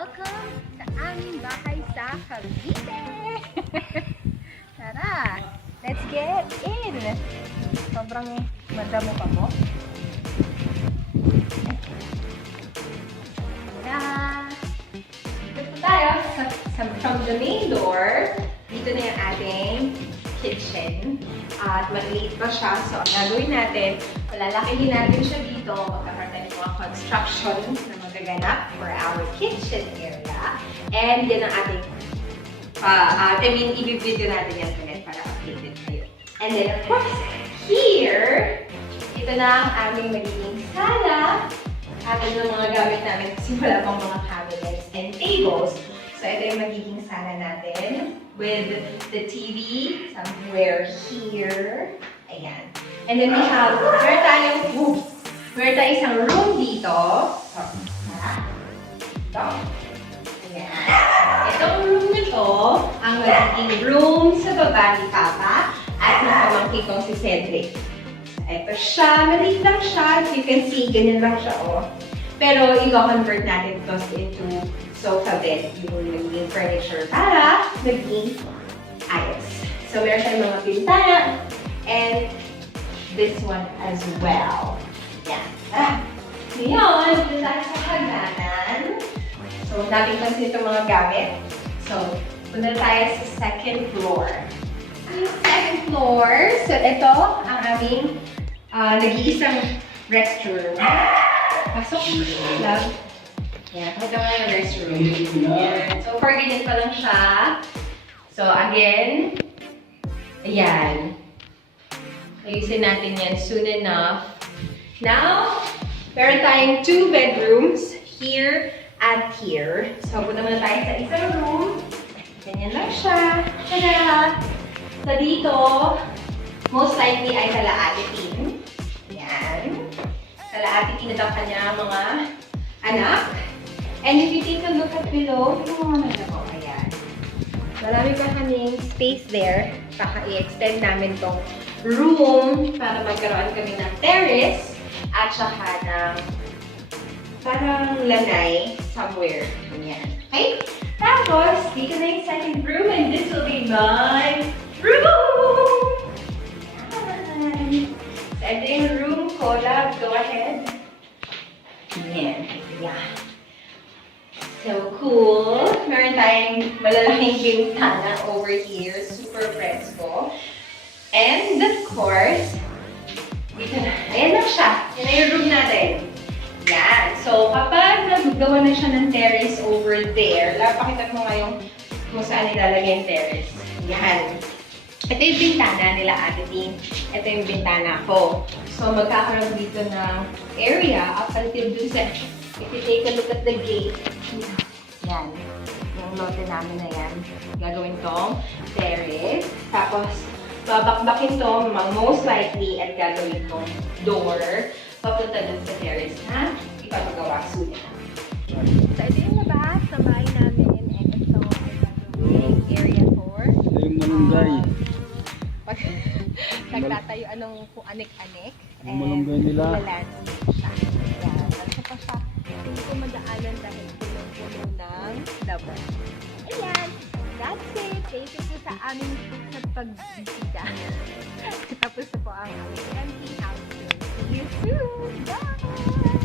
Welcome sa aming bahay sa Cavite! Tara! Let's get in! Sobrang madamo pa mo. Tara! Dito po tayo from the main door. Dito na yung ating kitchen. At maliit pa siya. So, ang gagawin natin, palalakihin natin siya dito. Magkakaroon tayo ng mga construction na magaganap for our kitchen area. And yan ang ating, i-video natin yan ulit para updated kayo. And then, of course, here, ito na ang aming magiging sala. Atin yung mga gamit namin kasi wala pang mga cabinets and tables. So, ito yung magiging sala natin with the TV somewhere here. Ayan. And then we have, meron tayong isang room dito. So, ito. Ayan. Itong room na to, ang magiging room sa baba ni Papa at ng pamangkin kong si Cedric. Ito siya. Maliit lang siya. As you can see, ganyan lang siya, oh. Pero, i-convert natin ito into sofa bed, yung magiging furniture para magiging ayos. So, meron tayong mga pintana and this one as well. Yan. Ngayon, dito tayo sa hagdanan. So, natin kasi itong mga gamit. So, punta tayo sa second floor. Ang second floor, so ito ang aming nag-iisang restroom. Pasok, love. Yan, pakita mo na yung restroom. Yan. So, for ganyan pa lang siya. So, again, ayan. Ayusin natin yan soon enough. Now, meron tayong 2 bedrooms here at here. So, punta muna tayo sa isang room. Ganyan lang siya. Tada! So, dito, most likely ay kala-atitin. Ayan. Kala-atitin na kanya mga anak. And if you take a look at below, yung mga nalako, ayan. Marami pa kaming space there. Baka i-extend namin tong room para magkaroon kami ng terrace at saka ng parang lanay somewhere. Ayan. Okay? Tapos, dito na yung second room and this will be my room! Ayan. So, ito yung room ko. Love, go ahead. Ayan. Yeah. So cool. Meron tayong malalaking bintana over here. Super fresco. And of course, dito na. Ayan na siya. Yan na yung room natin. Yan. So kapag nagawa na siya ng terrace over there, pakita mo ngayon kung saan nilalagay yung terrace. Yan. Ito yung bintana nila, Ate Ting. Ito yung bintana ko. So magkakaroon dito ng area up until dun sa, if you take a look at the gate, yan. Yung lote namin na yan. Gagawin tong terrace. Tapos, babakbakin to, most likely, at gagawin tong door. Papunta dun sa terrace na ipapagawa soon. So, ito yung labas ng bahay namin. And ito ay gagawin area for ito yung malunggay. pag nagtatayo anong anik-anik. Yung malunggay nila. Landscape siya. Yan. Ano pa siya? Hindi ko madaanan dahil puno ng dabo. Ayan. That's it. Thank you po sa aming sa pagbisita. Tapos na po ang aming empty house. See you soon. Bye!